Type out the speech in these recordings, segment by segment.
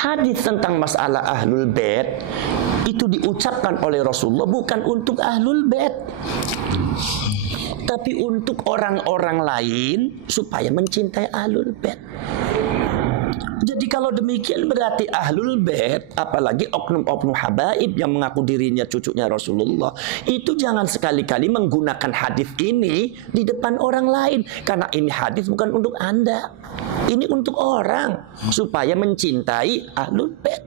Hadis tentang masalah ahlul bait itu diucapkan oleh Rasulullah bukan untuk ahlul bait, tapi untuk orang-orang lain supaya mencintai ahlul bait. Jadi kalau demikian berarti ahlul bait, apalagi oknum-oknum habaib yang mengaku dirinya cucunya Rasulullah, itu jangan sekali-kali menggunakan hadis ini di depan orang lain, karena ini hadis bukan untuk Anda. Ini untuk orang supaya mencintai ahlul bait.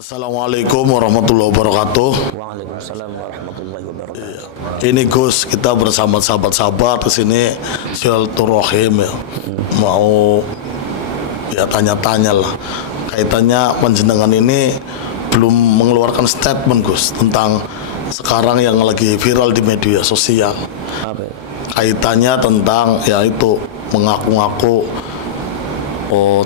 Assalamualaikum warahmatullahi wabarakatuh. Waalaikumsalam warahmatullahi wabarakatuh. Ini Gus, kita bersama sahabat-sahabat di sini silaturahim ya. Mau ya tanya-tanya lah. Kaitannya panjenengan ini belum mengeluarkan statement Gus tentang sekarang yang lagi viral di media sosial. Apa? Kaitannya tentang ya itu mengaku-ngaku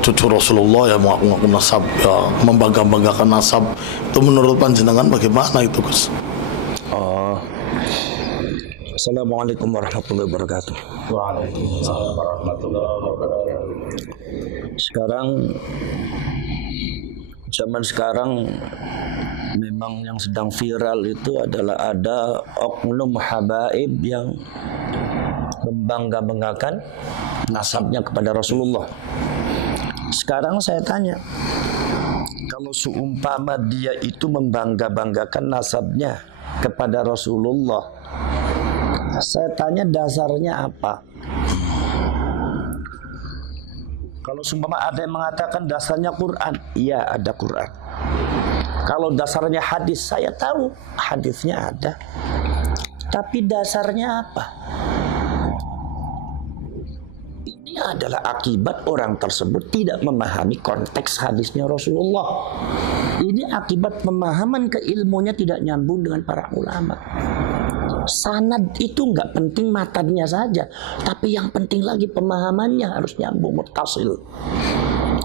cucu Rasulullah ya, mengaku-ngaku nasab ya, membangga-banggakan nasab. Itu menurut panjenengan bagaimana itu Gus? Assalamualaikum warahmatullahi wabarakatuh. Waalaikumsalam warahmatullahi wabarakatuh. Zaman sekarang memang yang sedang viral itu adalah ada oknum habaib yang membangga-banggakan nasabnya kepada Rasulullah. Sekarang saya tanya, kalau seumpama dia itu membangga-banggakan nasabnya kepada Rasulullah, saya tanya dasarnya apa? Kalau seumpama ada yang mengatakan dasarnya Quran, iya ada Quran. Kalau dasarnya hadis, saya tahu hadisnya ada. Tapi dasarnya apa? Ini adalah akibat orang tersebut tidak memahami konteks hadisnya Rasulullah. Ini akibat pemahaman keilmuannya tidak nyambung dengan para ulama. Sanad itu nggak penting matanya saja, tapi yang penting lagi pemahamannya harus nyambung, muttasil.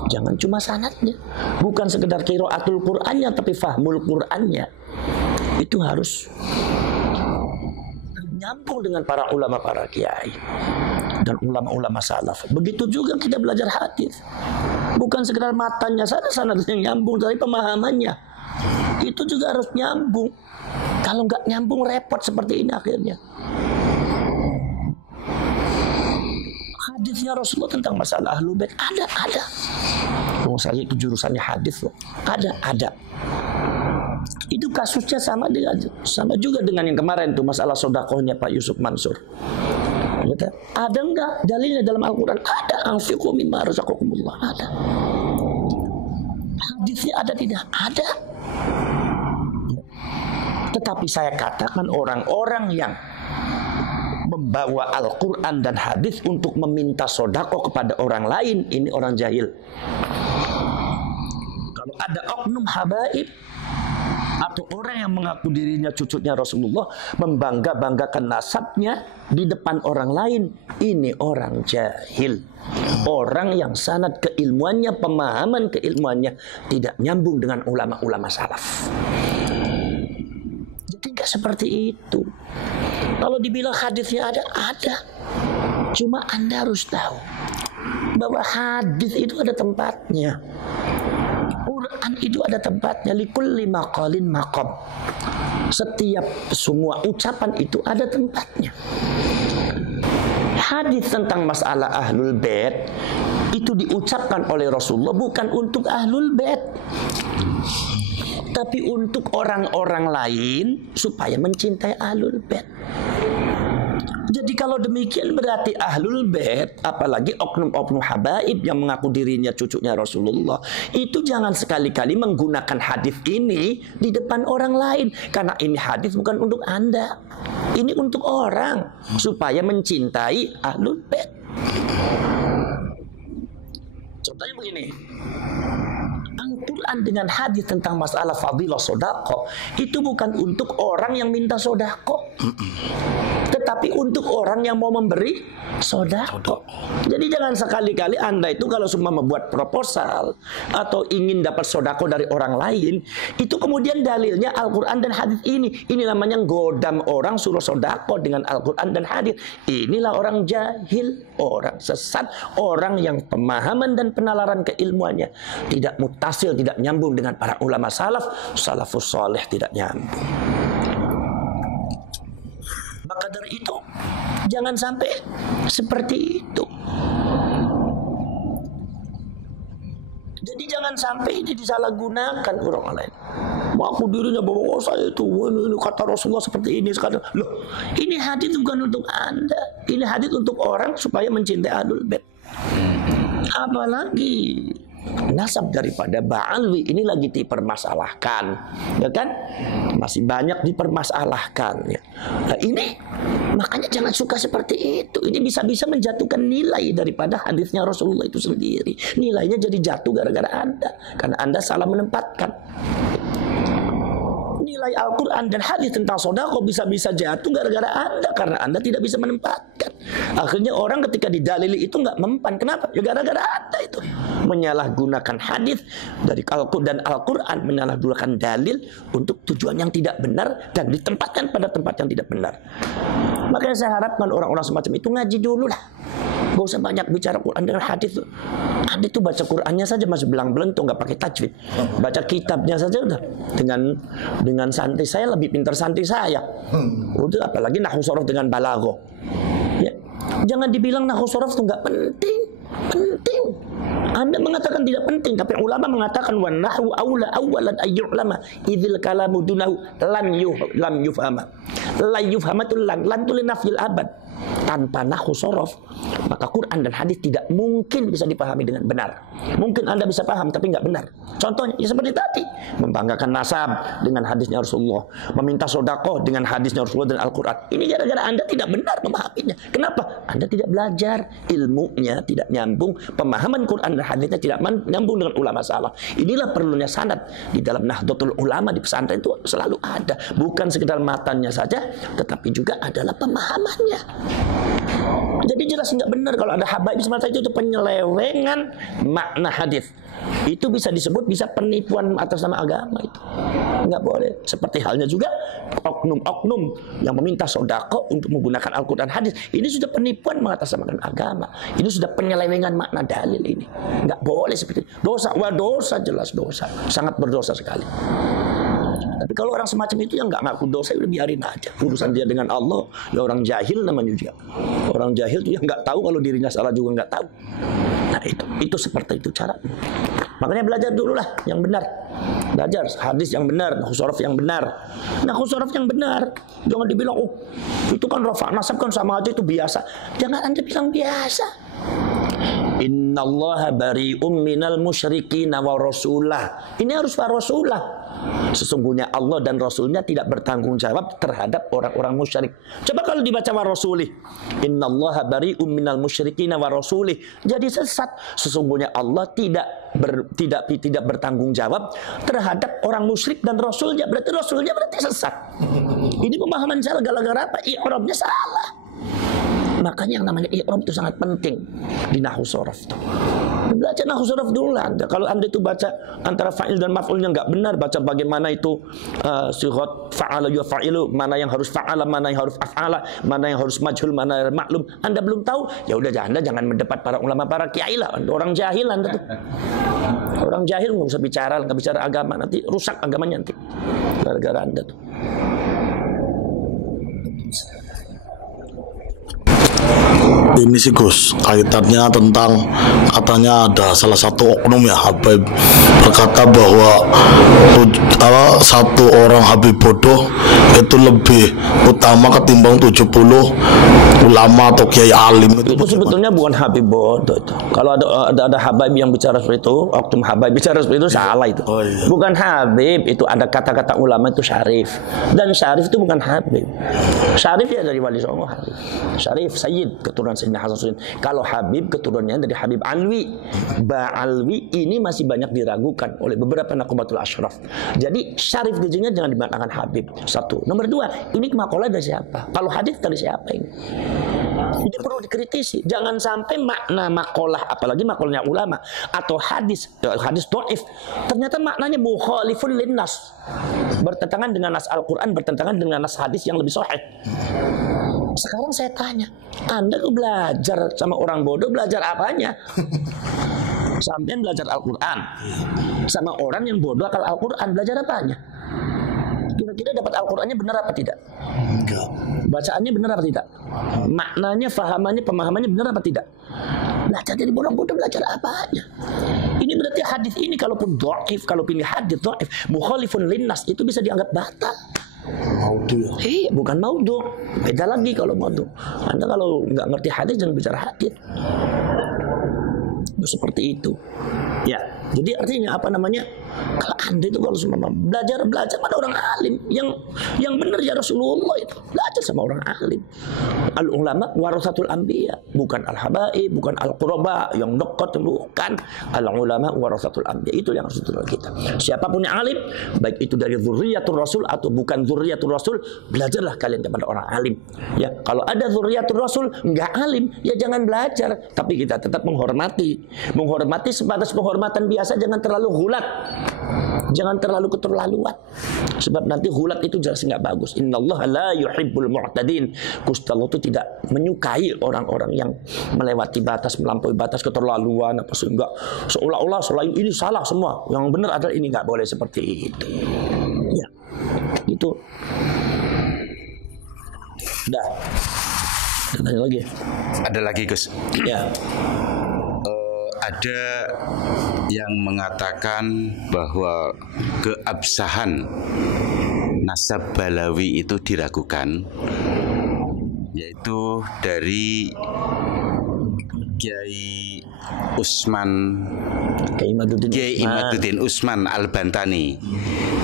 Jangan cuma sanadnya, bukan sekedar qiraatul Qur'annya, tapi fahmul Qur'annya. Itu harus nyambung dengan para ulama, para kiai dan ulama-ulama salaf. Begitu juga kita belajar hadis, bukan sekedar matanya saja sanadnya nyambung, tapi pemahamannya itu juga harus nyambung. Kalau nggak nyambung repot seperti ini akhirnya. Hadisnya Rasulullah tentang masalah ahlul bait ada. Saya itu jurusannya hadis loh. Ada. Itu kasusnya sama juga dengan yang kemarin tuh masalah sodakohnya Pak Yusuf Mansur. Ada enggak dalilnya dalam Al-Quran? Ada. Anfiqu mimma razaqakumullah. Ada. Hadisnya ada tidak? Ada. Tetapi saya katakan orang-orang yang membawa Al-Quran dan hadis untuk meminta sodako kepada orang lain, ini orang jahil. Kalau ada oknum habaib atau orang yang mengaku dirinya cucunya Rasulullah, membangga-banggakan nasabnya di depan orang lain, ini orang jahil. Orang yang sanad keilmuannya, pemahaman keilmuannya tidak nyambung dengan ulama-ulama salaf. Jadi nggak seperti itu. Kalau dibilang hadisnya ada. Cuma Anda harus tahu bahwa hadis itu ada tempatnya. Quran itu ada tempatnya. Likulli maqalin maqam. Setiap semua ucapan itu ada tempatnya. Hadis tentang masalah ahlul bait itu diucapkan oleh Rasulullah bukan untuk ahlul bait, tapi untuk orang-orang lain supaya mencintai ahlul bait. Jadi kalau demikian berarti ahlul bait, apalagi oknum-oknum habaib yang mengaku dirinya cucunya Rasulullah, itu jangan sekali-kali menggunakan hadis ini di depan orang lain, karena ini hadis bukan untuk Anda. Ini untuk orang supaya mencintai ahlul bait. Contohnya begini, Al-Quran dengan hadis tentang masalah fadilah sodako itu bukan untuk orang yang minta sodako, Tetapi untuk orang yang mau memberi sodako. Jadi jangan sekali-kali Anda itu kalau cuma membuat proposal atau ingin dapat sodako dari orang lain, itu kemudian dalilnya Al-Quran dan hadis ini. Ini namanya godam orang suruh sodako dengan Al-Quran dan hadis. Inilah orang jahil, orang sesat, orang yang pemahaman dan penalaran keilmuannya tidak mutasil, tidak nyambung dengan para ulama salafus saleh, tidak nyambung. Maka dari itu jangan sampai seperti itu. Jadi jangan sampai ini disalahgunakan orang lain. Mengaku dirinya bahwa saya itu ini kata Rasulullah seperti ini sekarang. Loh, ini hadis bukan untuk Anda. Ini hadis untuk orang supaya mencintai Ahlul Bait. Apalagi nasab daripada Ba'alwi ini lagi dipermasalahkan, ya kan? Masih banyak dipermasalahkan, ya. Nah ini makanya jangan suka seperti itu. Ini bisa-bisa menjatuhkan nilai daripada hadisnya Rasulullah itu sendiri. Nilainya jadi jatuh gara-gara Anda, karena Anda salah menempatkan. Nilai Al-Quran dan hadis tentang sodako bisa-bisa jatuh gara-gara Anda, karena Anda tidak bisa menempatkan. Akhirnya orang ketika didalili itu nggak mempan. Kenapa? Ya gara-gara Anda itu menyalahgunakan hadis dari Al-Quran dan Al-Quran, menyalahgunakan dalil untuk tujuan yang tidak benar dan ditempatkan pada tempat yang tidak benar. Makanya saya harapkan orang-orang semacam itu ngaji dulu lah. Gak usah banyak bicara Quran dengan hadis tuh. Anda itu baca Qurannya saja masih belang-belentung, nggak pakai tajwid. Baca kitabnya saja udah dengan santri saya lebih pintar santri saya. Udah apalagi nahwu sorof dengan balaghah. Ya. Jangan dibilang nahwu sorof itu nggak penting. Penting. Anda mengatakan tidak penting, tapi ulama mengatakan wa nahwu aula awalan ayyu'lama idzil kalamu dunahu lam yufhama. La yufhamatul lan tu linafil abad. Tanpa nahwu sorof, maka Quran dan hadis tidak mungkin bisa dipahami dengan benar. Mungkin Anda bisa paham, tapi nggak benar. Contohnya, ya seperti tadi, membanggakan nasab dengan hadisnya Rasulullah, meminta sodakoh dengan hadisnya Rasulullah dan Al-Quran. Ini gara-gara Anda tidak benar memahaminya. Kenapa? Anda tidak belajar, ilmunya tidak nyambung, pemahaman Quran dan hadisnya tidak nyambung dengan ulama salaf. Inilah perlunya sanad di dalam Nahdlatul Ulama di pesantren itu selalu ada. Bukan sekedar matanya saja, tetapi juga adalah pemahamannya. Jadi jelas nggak benar kalau ada habaib semata itu penyelewengan makna hadis. Itu bisa disebut bisa penipuan atas nama agama itu. Nggak boleh. Seperti halnya juga oknum-oknum yang meminta sodako untuk menggunakan Al-Quran hadis. Ini sudah penipuan mengatasnamakan agama. Ini sudah penyelewengan makna dalil ini. Nggak boleh seperti itu. Dosa, wah dosa, jelas dosa. Sangat berdosa sekali. Tapi kalau orang semacam itu yang nggak ngaku dosa, udah biarin aja. Urusan dia dengan Allah, ya orang jahil namanya juga. Orang jahil itu yang nggak tahu kalau dirinya salah juga nggak tahu. Nah itu seperti itu cara. Makanya belajar dulu lah yang benar. Belajar hadis yang benar, nahwu sorof yang benar. Nahwu sorof yang benar. Jangan dibilang, oh itu kan rafa' nasab kan sama aja itu biasa. Jangan Anda bilang biasa. Innallaha bari'um minal musyrikin wa rasulah. Ini harus wa rasulah. Sesungguhnya Allah dan Rasulnya tidak bertanggung jawab terhadap orang-orang musyrik. Coba kalau dibaca wa rasulih, innallaha bari'um minal musyrikin wa rasulih. Jadi sesat. Sesungguhnya Allah tidak bertanggung jawab terhadap orang musyrik dan Rasulnya. Berarti Rasulnya berarti sesat. Ini pemahaman salah gara-gara apa? I'rabnya salah. Makanya yang namanya i'rab itu sangat penting di nahwu sorof itu. Belajar nahwu sorof dulu lah. Kalau Anda itu baca antara fa'il dan maf'ulnya nggak benar, baca bagaimana itu sighat fa'ala yufa'ilu, mana yang harus fa'ala, mana yang harus af'ala, mana yang harus majhul, mana yang maklum. Anda belum tahu, ya udah Anda jangan mendebat para ulama, para kiai lah. Orang jahil Anda tuh. Orang jahil nggak usah bicara, nggak bicara agama, nanti rusak agamanya nanti. Gara-gara Anda tuh. Ini sih Gus, kaitannya tentang katanya ada salah satu oknum ya Habib berkata bahwa satu orang Habib bodoh itu lebih utama ketimbang 70 ulama atau kiai alim. Itu sebetulnya bukan Habib bodoh itu. Kalau ada Habib yang bicara seperti itu, oknum Habib bicara seperti itu salah itu. Oh, iya. Bukan Habib, itu ada kata-kata ulama itu syarif. Dan syarif itu bukan Habib. Syarif ya dari Wali Songo Habib. Syarif Sayyid, keturunan Sayyid bin Hasan. Kalau Habib keturunannya dari Habib Alwi. Ba'alwi ini masih banyak diragukan oleh beberapa nakobatul asyraf. Jadi syarif di sini jangan dimaknakan Habib. Satu. Nomor dua, ini makalah dari siapa? Kalau hadis dari siapa ini? Ini perlu dikritisi. Jangan sampai makna makalah, apalagi makalahnya ulama atau hadis dhaif, ternyata maknanya mukhalifun linnas, bertentangan dengan nas Al-Quran, bertentangan dengan nas hadis yang lebih sahih. Sekarang saya tanya, Anda tuh belajar sama orang bodoh, belajar apanya? Sampai belajar Al-Quran sama orang yang bodoh akal Al-Quran, belajar apanya? Kira-kira dapat Al-Qurannya benar apa tidak? Enggak. Bacaannya benar apa tidak? Maknanya, fahamannya, pemahamannya benar apa tidak? Belajar jadi bodoh-bodoh, belajar apanya? Ini berarti hadis ini kalaupun dhaif, kalau pilih hadis dhaif, mukhalifun linnas, itu bisa dianggap batal. Maudhu. Bukan maudhu. Beda lagi kalau maudhu. Anda kalau nggak ngerti hadis jangan bicara hadis. Seperti itu. Ya, jadi artinya apa namanya? Kalau Anda itu kalau semua belajar pada orang alim yang benar ya Rasulullah itu. Belajar sama orang alim. Al ulama warasatul anbiya, bukan al habaib, bukan al quraba yang dekat, bukan. Al ulama warasatul anbiya, itu yang harus diterima kita. Siapapun yang alim, baik itu dari zurriyatul rasul atau bukan zurriyatul rasul, belajarlah kalian kepada orang alim. Ya, kalau ada zurriyatul rasul enggak alim, ya jangan belajar, tapi kita tetap menghormati sebatas penghormatan biasa, jangan terlalu hulat. Jangan terlalu keterlaluan, sebab nanti hulat itu jelas nggak bagus. Innallaha la yuhibbul mu'tadin. Gusti Allah itu tidak menyukai orang-orang yang melewati batas, melampaui batas, keterlaluan apa sehingga seolah-olah selain ini salah semua, yang benar adalah ini. Nggak boleh seperti itu. Ya, itu. Dah. Ada lagi? Ada lagi, Gus. Ya. Ada yang mengatakan bahwa keabsahan nasab Balawi itu diragukan, yaitu dari Kiai Imaduddin Usman Al-Bantani.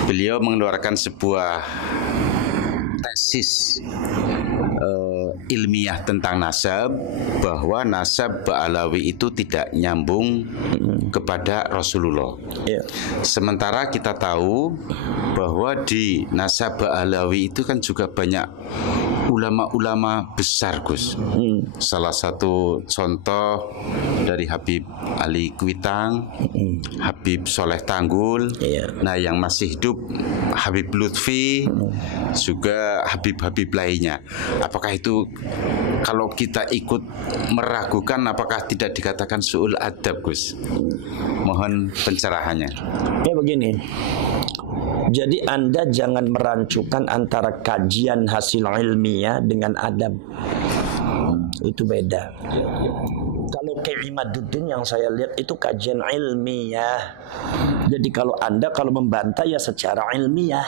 Beliau mengeluarkan sebuah tesis ilmiah tentang nasab, bahwa nasab Ba'alawi itu tidak nyambung kepada Rasulullah. Sementara kita tahu bahwa di nasab Ba'alawi itu kan juga banyak ulama-ulama besar, Gus. Salah satu contoh dari Habib Ali Kuitang, Habib Soleh Tanggul, nah yang masih hidup Habib Lutfi, juga Habib-Habib lainnya. Apakah itu kalau kita ikut meragukan, apakah tidak dikatakan su'ul adab, Gus? Mohon pencerahannya. Ya begini. Jadi Anda jangan merancukan antara kajian hasil ilmiah dengan adab. Itu beda. Kalau Kiai Imaduddin yang saya lihat itu kajian ilmiah. Jadi kalau Anda membantah ya secara ilmiah.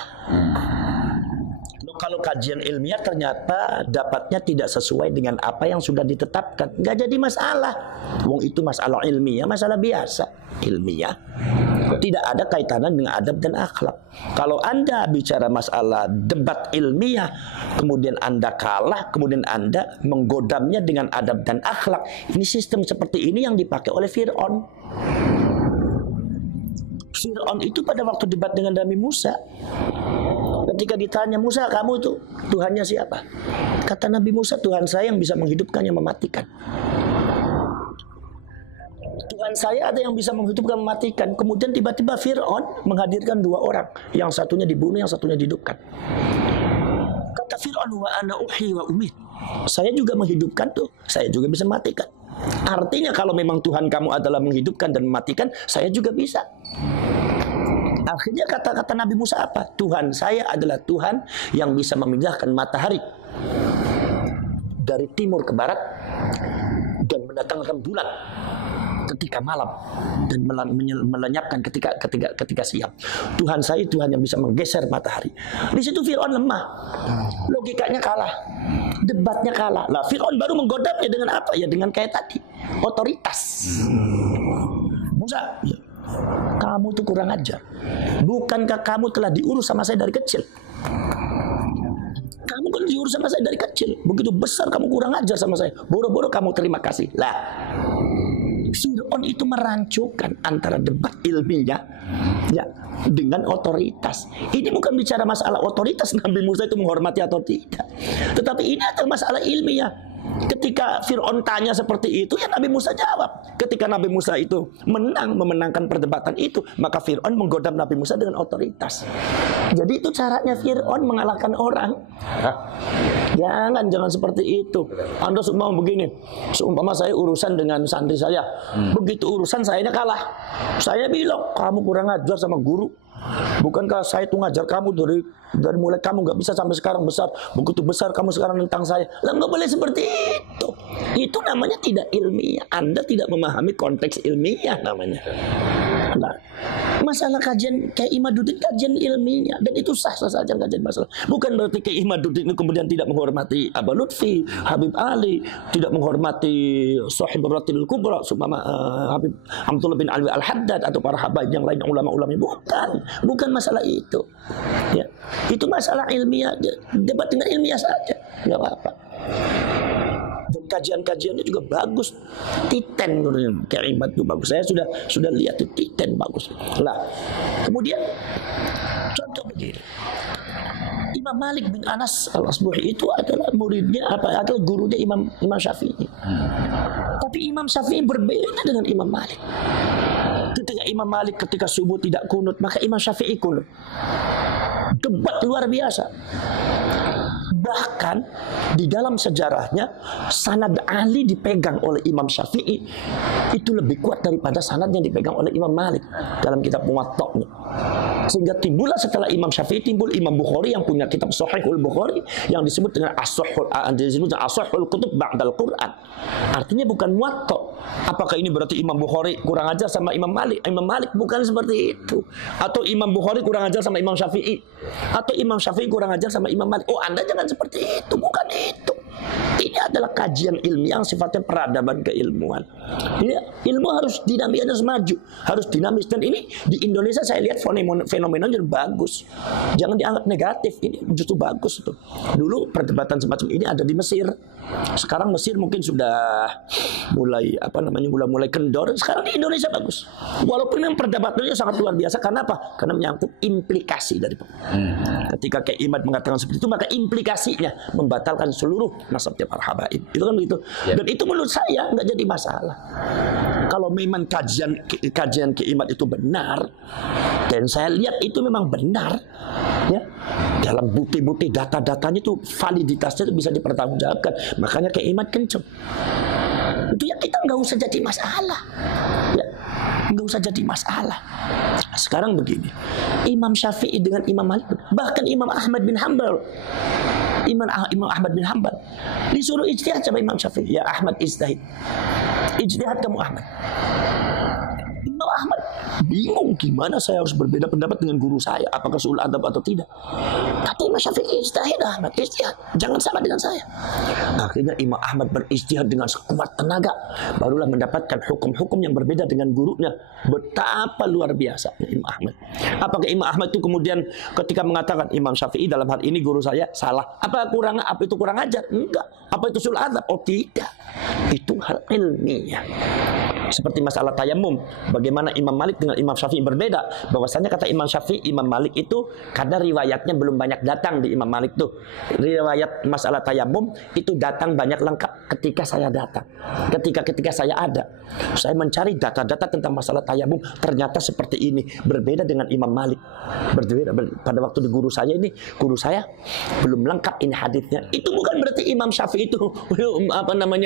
Kalau kajian ilmiah ternyata dapatnya tidak sesuai dengan apa yang sudah ditetapkan, nggak jadi masalah. Wong itu masalah ilmiah, masalah biasa ilmiah. Tidak ada kaitannya dengan adab dan akhlak. Kalau Anda bicara masalah debat ilmiah, kemudian Anda kalah, kemudian Anda menggodamnya dengan adab dan akhlak. Ini sistem seperti ini yang dipakai oleh Fir'aun. Fir'aun itu pada waktu debat dengan Nabi Musa, ketika ditanya, Musa, kamu itu Tuhannya siapa? Kata Nabi Musa, Tuhan saya yang bisa menghidupkan, yang mematikan. Tuhan saya ada yang bisa menghidupkan, mematikan. Kemudian tiba-tiba Fir'aun menghadirkan dua orang, yang satunya dibunuh, yang satunya dihidupkan. Kata Fir'aun, wa ana uhyi wa umit. Saya juga menghidupkan tuh, saya juga bisa mematikan. Artinya kalau memang Tuhan kamu adalah menghidupkan dan mematikan, saya juga bisa. Akhirnya kata-kata Nabi Musa apa? Tuhan saya adalah Tuhan yang bisa memindahkan matahari dari timur ke barat dan mendatangkan bulan ketika malam dan melenyapkan ketika siang. Tuhan saya Tuhan yang bisa menggeser matahari. Di situ Fir'aun lemah, logikanya kalah, debatnya kalah. Lah Fir'aun baru menggodamnya dengan apa? Ya dengan kayak tadi, otoritas. Musa, ya, kamu tuh kurang ajar. Bukankah kamu telah diurus sama saya dari kecil? Kamu kan diurus sama saya dari kecil. Begitu besar kamu kurang ajar sama saya. Boro-boro kamu terima kasih. Lah, Fir'aun itu merancukan antara debat ilmiah ya dengan otoritas. Ini bukan bicara masalah otoritas Nabi Musa itu menghormati atau tidak, tetapi ini adalah masalah ilmiah. Ketika Fir'aun tanya seperti itu, ya Nabi Musa jawab. Ketika Nabi Musa itu memenangkan perdebatan itu, maka Fir'aun menggodam Nabi Musa dengan otoritas. Jadi itu caranya Fir'aun mengalahkan orang. Jangan seperti itu. Anda mau begini, seumpama saya urusan dengan santri saya, begitu urusan sayanya kalah, saya bilang kamu kurang ajar sama guru. Bukankah saya itu ngajar kamu dari mulai kamu nggak bisa sampai sekarang besar, begitu besar kamu sekarang tentang saya. Lah nggak boleh seperti itu. Itu namanya tidak ilmiah. Anda tidak memahami konteks ilmiah namanya. Nah, masalah kajian kayak Imaduddin kajian ilmiah dan itu sah-sah saja kajian masalah. Bukan berarti kayak Imaduddin kemudian tidak menghormati Aba Lutfi, Habib Ali, tidak menghormati Sahib Ratil Kubra, seumpama Habib Abdullah bin Alwi Al-Haddad atau para habaib yang lain ulama-ulama. Bukan masalah itu. Ya, itu masalah ilmiah. Debat dengan ilmiah saja, nggak apa-apa. Dan kajian-kajiannya juga bagus. Titen Kerimat itu bagus. Saya sudah lihat itu Titen bagus. Lah, kemudian contoh begini. Imam Malik bin Anas Al-Asbuhi itu adalah muridnya adalah gurunya Imam Syafi'i. Tapi Imam Syafi'i berbeda dengan Imam Malik. Ketika Imam Malik ketika subuh tidak kunut, maka Imam Syafi'i kunut. Debat luar biasa. Bahkan di dalam sejarahnya sanad Ali dipegang oleh Imam Syafi'i itu lebih kuat daripada sanad yang dipegang oleh Imam Malik dalam kitab Muwatta'nya. Sehingga timbullah setelah Imam Syafi'i timbul Imam Bukhari yang punya kitab Sahihul Bukhari yang disebut dengan As-Sahihul Kutub Ba'dal Quran. Artinya bukan Muwatta'. Apakah ini berarti Imam Bukhari kurang ajar sama Imam Malik? Imam Malik bukan seperti itu. Atau Imam Bukhari kurang ajar sama Imam Syafi'i. Atau Imam Syafi'i kurang ajar sama Imam Malik. Oh, Anda jangan seperti itu, bukan itu. Ini adalah kajian ilmiah yang sifatnya peradaban keilmuan. Ya, ilmu harus dinamis, harus maju, harus dinamis. Dan ini di Indonesia saya lihat fenomenanya bagus. Jangan dianggap negatif, ini justru bagus tuh. Dulu perdebatan semacam ini ada di Mesir. Sekarang Mesir mungkin sudah mulai mulai kendor. Sekarang di Indonesia bagus. Walaupun yang perdebatannya sangat luar biasa. Karena apa? Karena menyangkut implikasi dari ketika Kiai Imad mengatakan seperti itu, maka implikasinya membatalkan seluruh nasabnya para habaib. Itu kan begitu. Dan itu menurut saya nggak jadi masalah. Kalau memang kajian Kiai Imad itu benar, dan saya lihat itu memang benar, ya, dalam bukti-bukti data-datanya itu validitasnya itu bisa dipertanggungjawabkan. Makanya Kiai Imad kenceng. Itu ya kita nggak usah jadi masalah. Ya, nggak usah jadi masalah. Sekarang begini, Imam Syafi'i dengan Imam Malik, bahkan Imam Ahmad bin Hanbal. Imam Ahmad bin Hanbal disuruh ijtihad sama Imam Syafi'i. Ya Ahmad ijtihad. Ijtihad kamu Ahmad. Imam Ahmad bingung gimana saya harus berbeda pendapat dengan guru saya, apakah suul adab atau tidak. Kata Imam Syafi'i, ijtihad Ahmad, ijtihad, jangan sama dengan saya. Akhirnya Imam Ahmad berijtihad dengan sekuat tenaga, barulah mendapatkan hukum-hukum yang berbeda dengan gurunya. Betapa luar biasa Imam Ahmad. Apakah Imam Ahmad itu kemudian ketika mengatakan Imam Syafi'i dalam hal ini guru saya salah, apa itu kurang ajar? Enggak. Apa itu suul adab? Oh tidak. Itu hal ilmiah. Seperti masalah tayamum, bagaimana Imam Malik dengan Imam Syafi'i berbeda. Bahwasanya kata Imam Syafi'i, Imam Malik itu karena riwayatnya belum banyak datang di Imam Malik tuh. Riwayat masalah tayamum itu datang banyak lengkap ketika saya datang. Ketika saya ada, saya mencari data-data tentang masalah tayamum, ternyata seperti ini. Berbeda dengan Imam Malik. Berbeda pada waktu di guru saya belum lengkap ini hadisnya. Itu bukan berarti Imam Syafi'i itu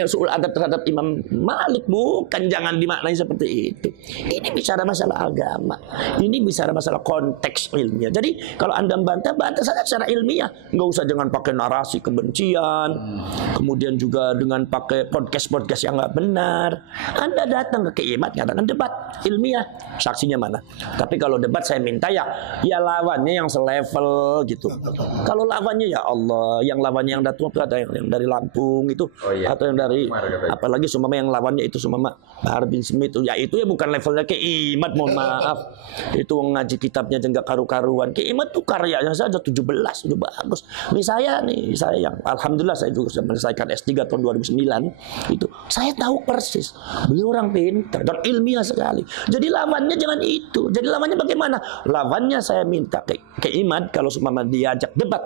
suul adab terhadap Imam Malik, bukan. Jangan dimaknai seperti itu. Ini bicara masalah agama. Ini bicara masalah konteks ilmiah. Jadi kalau Anda bantah saja secara ilmiah. Nggak usah dengan pakai narasi kebencian. Kemudian juga dengan pakai podcast yang nggak benar. Anda datang ke Kiai Imad ngadakan debat ilmiah. Saksinya mana? Tapi kalau debat saya minta ya lawannya yang selevel gitu. Kalau lawannya ya Allah, yang lawannya yang datang ada yang yang dari Lampung itu, atau yang dari apalagi sumama yang lawannya itu sumama Bahar bin Smith itu, ya itu ya bukan levelnya Ki Imad, mohon maaf. Itu ngaji kitabnya aja nggak karu-karuan. Ki Imad tuh karyanya saja 17 itu bagus. Saya yang alhamdulillah saya juga sudah menyelesaikan S3 tahun 2009 itu. Saya tahu persis beliau orang pintar dan ilmiah sekali. Jadi lawannya jangan itu. Jadi lawannya bagaimana? Lawannya saya minta ke Imad kalau seumpama diajak debat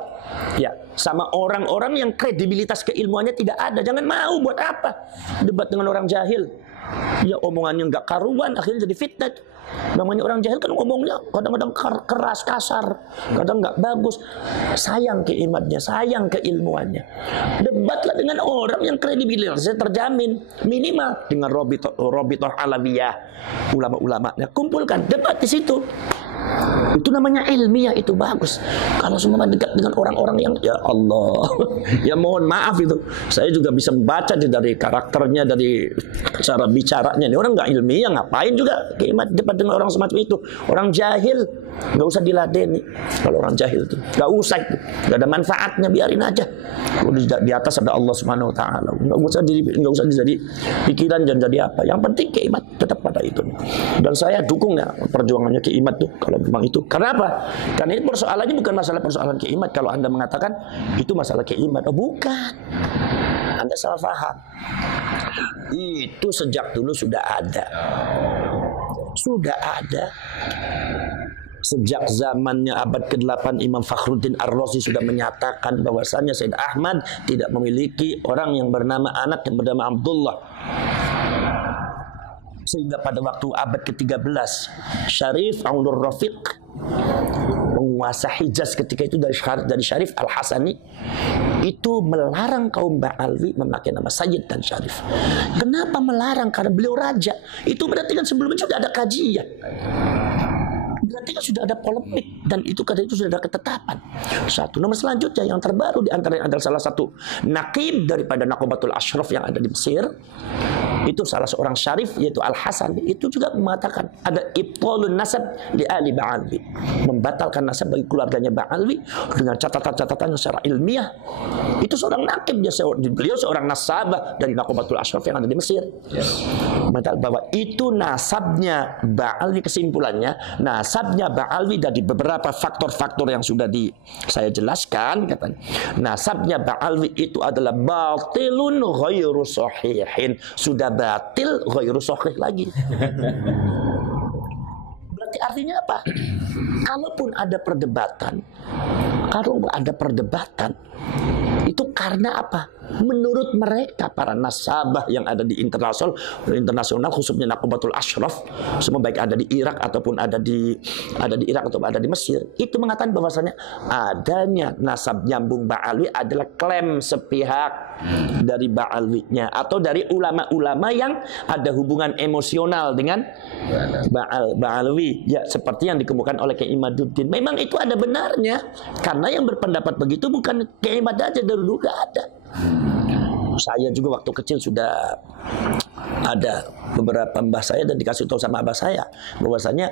ya sama orang-orang yang kredibilitas keilmuannya tidak ada. Jangan mau, buat apa debat dengan orang jahil? Ya omongannya nggak karuan, akhirnya jadi fitnah. Namanya orang jahil kan ngomongnya kadang-kadang keras, kasar, kadang nggak bagus. Sayang keilmuannya, sayang keilmuannya. Debatlah dengan orang yang kredibilitasnya terjamin, minimal dengan Robitoh Alawiyah, ulama-ulamanya. Kumpulkan, debat di situ. Itu namanya ilmiah, itu bagus. Kalau semua dekat dengan orang-orang yang ya Allah, ya mohon maaf itu. Saya juga bisa membaca dari karakternya, dari cara bicaranya. Ini orang nggak ilmiah, ngapain juga debat dengan orang semacam itu. Orang jahil nggak usah diladeni. Kalau orang jahil itu nggak usah, itu nggak ada manfaatnya, biarin aja. Di atas ada Allah Subhanahu Wa Taala. Nggak usah jadi pikiran dan jadi apa. Yang penting keimat tetap pada itu. Dan saya dukung ya perjuangannya keimat tuh. Kalau memang itu, karena apa? Karena ini persoalannya bukan masalah persoalan keimat. Kalau Anda mengatakan itu masalah keimat, oh bukan, Anda salah paham. Itu sejak dulu sudah ada. Sejak zamannya abad ke-8 Imam Fakhruddin Ar-Razi sudah menyatakan bahwasanya Sayyid Ahmad tidak memiliki orang yang bernama anak yang bernama Abdullah. Sehingga pada waktu abad ke-13 Syarif Abdul Rafiq, penguasa Hijaz ketika itu dari Syarif Al-Hasani, itu melarang kaum Ba'alwi memakai nama Sayyid dan Syarif. Kenapa melarang? Karena beliau raja. Itu berarti kan sebelumnya sudah ada kajian, berarti kan sudah ada polemik, dan itu kadang itu sudah ada ketetapan. Satu. Nomor selanjutnya yang terbaru di antaranya adalah salah satu naqib daripada Nakobatul Ashraf yang ada di Mesir. Itu salah seorang syarif yaitu Al-Hasan, itu juga mengatakan ada ibtalun nasab di ahli Ba'alwi, membatalkan nasab bagi keluarganya Ba'alwi dengan catatan-catatan secara ilmiah. Itu seorang naqib, beliau seorang nasabah dari Nakobatul Ashraf yang ada di Mesir. Mengatakan bahwa itu nasabnya Ba'alwi, kesimpulannya nasabnya Ba'alwi dari beberapa faktor-faktor yang sudah saya jelaskan, katanya nasabnya Ba'alwi itu adalah batilun ghairu sahihin, sudah batil ghairu sahih lagi. Berarti artinya apa? Kalaupun ada perdebatan, itu karena apa? Menurut mereka para nasabah yang ada di internasional khususnya Nakobatul Ashraf, semua baik ada di Irak ataupun ada di Irak atau ada di Mesir, itu mengatakan bahwasanya adanya nasab nyambung Ba'alwi adalah klaim sepihak dari Ba'alwinya atau dari ulama-ulama yang ada hubungan emosional dengan Ba'alwi, ya seperti yang dikemukakan oleh Kiai Imaduddin. Memang itu ada benarnya, karena yang berpendapat begitu bukan Kiai Imad aja, dari dulu ada. Saya juga waktu kecil sudah ada beberapa mbah saya dan dikasih tahu sama abah saya bahwasanya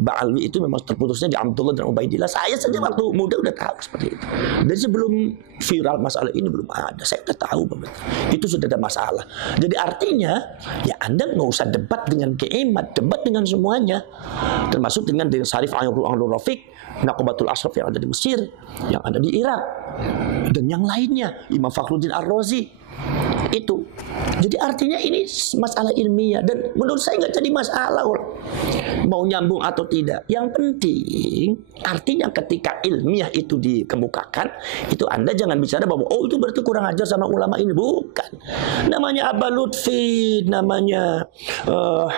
Ba'alwi itu memang terputusnya di Abdullah dan Ubaidillah. Saya saja waktu muda udah tahu seperti itu. Dan sebelum viral masalah ini belum ada, saya udah tahu bahwa itu sudah ada masalah. Jadi artinya ya Anda nggak usah debat dengan Kiaimat, debat dengan semuanya, termasuk dengan Syarif Abdul Rafiq, Nakobatul Ashraf yang ada di Mesir, yang ada di Irak, dan yang lainnya, Imam Fakhruddin Ar-Razi. Itu jadi artinya ini masalah ilmiah, dan menurut saya nggak jadi masalah mau nyambung atau tidak. Yang penting artinya ketika ilmiah itu dikemukakan, itu Anda jangan bicara bahwa oh itu berarti kurang ajar sama ulama ini. Bukan. Namanya Aba Lutfi, namanya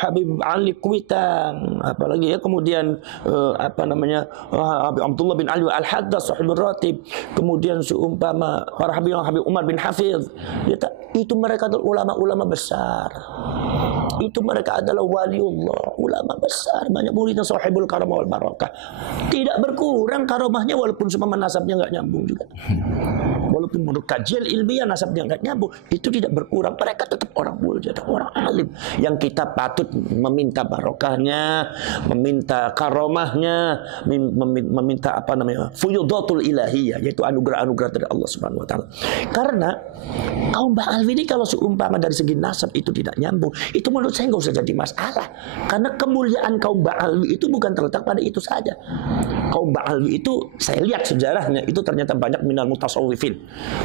Habib Ali Kuitang, apalagi ya, kemudian Habib Abdullah bin Ali Al-Haddad Sahibul Ratib, kemudian seumpama para Habib Umar bin Hafiz, itu mereka adalah ulama-ulama besar. Itu mereka adalah waliullah, ulama besar, banyak muridnya, sahibul karamah wal barakah. Tidak berkurang karamahnya walaupun semua nasabnya nggak nyambung juga. walaupun menurut kajian ilmiah nasabnya nggak nyambung, itu tidak berkurang. Mereka tetap orang mulia, orang alim yang kita patut meminta barokahnya, meminta karomahnya, meminta apa namanya, fuyudatul ilahiyah, yaitu anugerah-anugerah dari Allah Subhanahu wa taala. Karena kaum Ba'alwi ini kalau seumpama dari segi nasab itu tidak nyambung, itu menurut saya nggak usah jadi masalah. Karena kemuliaan kaum Ba'alwi itu bukan terletak pada itu saja. Kaum Ba'alwi itu saya lihat sejarahnya itu ternyata banyak minal mutasawwifin,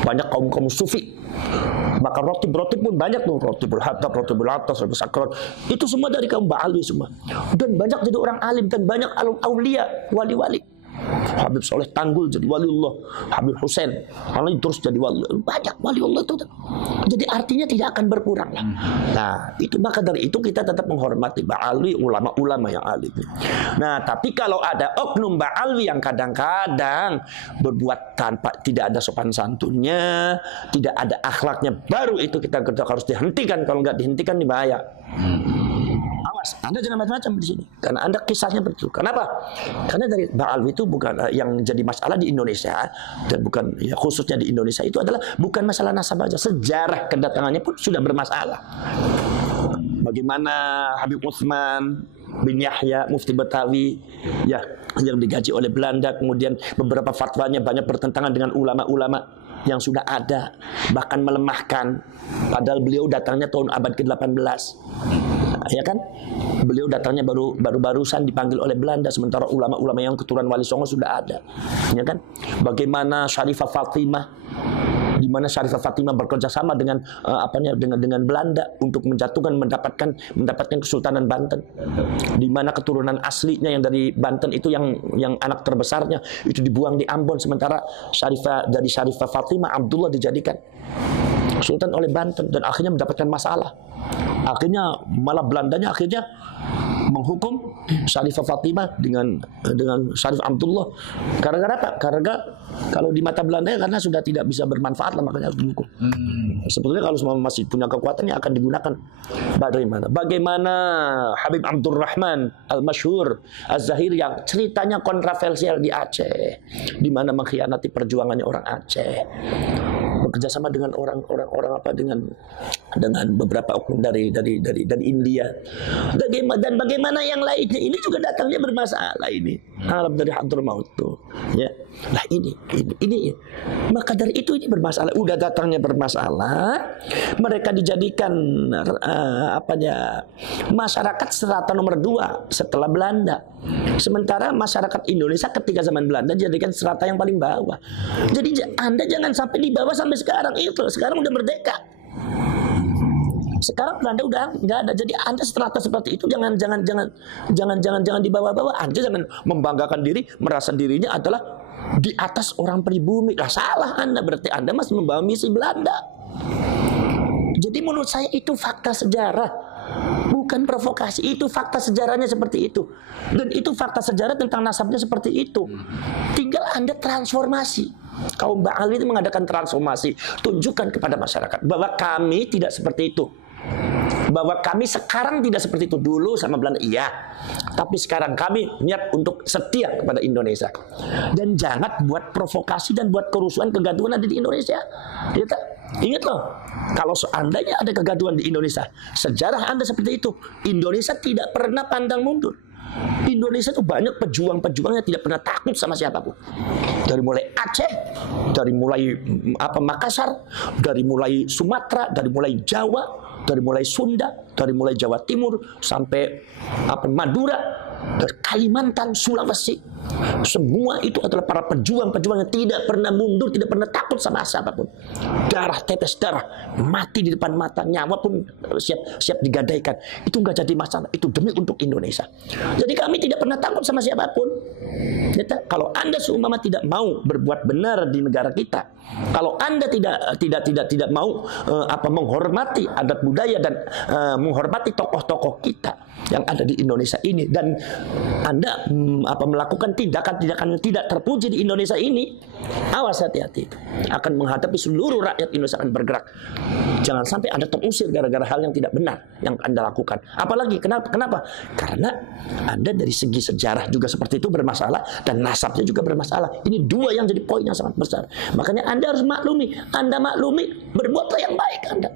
banyak kaum sufi. Maka rotib pun banyak tuh, rotibul hatab, rotibul atas, rotibul sakron. Itu semua dari kaum Ba'alwi semua. Dan banyak jadi orang alim dan banyak aulia, wali-wali. Habib Soleh Tanggul jadi waliullah, Habib Husain lalu terus jadi wali, banyak waliullah itu. Jadi artinya tidak akan berkurang lah. Nah, itu maka dari itu kita tetap menghormati Ba'alwi, ulama-ulama yang alim. Nah, tapi kalau ada oknum Ba'alwi yang kadang-kadang berbuat tanpa tidak ada sopan santunnya, tidak ada akhlaknya, baru itu kita harus dihentikan. Kalau nggak dihentikan ini bahaya. Anda jangan macam-macam di sini, karena Anda kisahnya betul. Kenapa? Karena dari Ba'alwi itu bukan yang jadi masalah di Indonesia, dan bukan ya, khususnya di Indonesia itu adalah bukan masalah nasab saja, sejarah kedatangannya pun sudah bermasalah. Bagaimana Habib Utsman bin Yahya Mufti Betawi ya yang digaji oleh Belanda, kemudian beberapa fatwanya banyak bertentangan dengan ulama-ulama yang sudah ada, bahkan melemahkan, padahal beliau datangnya tahun abad ke-18. Ya kan? Beliau datangnya barusan dipanggil oleh Belanda, sementara ulama-ulama yang keturunan Wali Songo sudah ada. Ya kan? Bagaimana Syarifah Fatimah, di mana Syarifah Fatimah bekerja sama dengan dengan Belanda untuk mendapatkan Kesultanan Banten. Di mana keturunan aslinya yang dari Banten itu yang anak terbesarnya itu dibuang di Ambon, sementara dari Syarifah Fatimah Abdullah dijadikan Sultan oleh Banten dan akhirnya mendapatkan masalah. Akhirnya malah Belandanya akhirnya menghukum Syarifah Fatimah dengan Syarif Abdullah. Karena apa? Karena kalau di mata Belanda karena sudah tidak bisa bermanfaat lah, makanya harus dihukum. Sebetulnya kalau masih punya kekuatan yang akan digunakan. Bagaimana Habib Abdurrahman Al-Masyhur Az-Zahiri yang ceritanya kontroversial di Aceh, di mana mengkhianati perjuangannya orang Aceh, bekerjasama dengan orang dengan beberapa oknum dari India. Dan bagaimana yang lainnya ini juga datangnya bermasalah ini. Alam dari Hadramaut tuh, ya. Nah ini. Maka dari itu ini bermasalah. Udah datangnya bermasalah. Mereka dijadikan masyarakat strata nomor 2 setelah Belanda. Sementara masyarakat Indonesia ketika zaman Belanda dijadikan strata yang paling bawah. Jadi Anda jangan sampai di bawah sampai sekarang itu. Sekarang udah merdeka. Sekarang Belanda udah nggak ada. Jadi Anda strata seperti itu jangan dibawa-bawa. Anda jangan membanggakan diri, merasa dirinya adalah di atas orang pribumi. Lah salah Anda, berarti Anda masih membawa misi Belanda. Jadi menurut saya itu fakta sejarah, bukan provokasi. Itu fakta sejarahnya seperti itu. Dan itu fakta sejarah tentang nasabnya seperti itu. Tinggal Anda transformasi. Kaum Ba'alwi itu mengadakan transformasi. Tunjukkan kepada masyarakat bahwa kami tidak seperti itu. Bahwa kami sekarang tidak seperti itu. Dulu sama Belanda iya, tapi sekarang kami niat untuk setia kepada Indonesia. Dan jangan buat provokasi dan buat kerusuhan, kegaduhan ada di Indonesia. Ingat loh, kalau seandainya ada kegaduhan di Indonesia, sejarah Anda seperti itu, Indonesia tidak pernah pandang mundur. Indonesia itu banyak pejuang-pejuang yang tidak pernah takut sama siapapun. Dari mulai Aceh, dari mulai Makassar, dari mulai Sumatera, dari mulai Jawa, dari mulai Sunda, dari mulai Jawa Timur sampai Madura, dari Kalimantan, Sulawesi. Semua itu adalah para pejuang-pejuang yang tidak pernah mundur, tidak pernah takut sama siapapun. Darah, tetes darah, mati di depan mata, nyawa pun siap digadaikan. Itu nggak jadi masalah, itu demi untuk Indonesia. Jadi kami tidak pernah takut sama siapapun. Kalau Anda seumpama tidak mau berbuat benar di negara kita, kalau Anda tidak mau menghormati adat budaya dan menghormati tokoh-tokoh kita yang ada di Indonesia ini, dan Anda melakukan tindakan-tindakan yang tidak terpuji di Indonesia ini, awas, hati-hati, akan menghadapi seluruh rakyat Indonesia akan bergerak. Jangan sampai Anda terusir gara-gara hal yang tidak benar yang Anda lakukan. Apalagi kenapa? Karena Anda dari segi sejarah juga seperti itu bermasalah dan nasabnya juga bermasalah. Ini dua yang jadi poin yang sangat besar. Makanya Anda harus maklumi. Anda maklumi, berbuatlah yang baik Anda.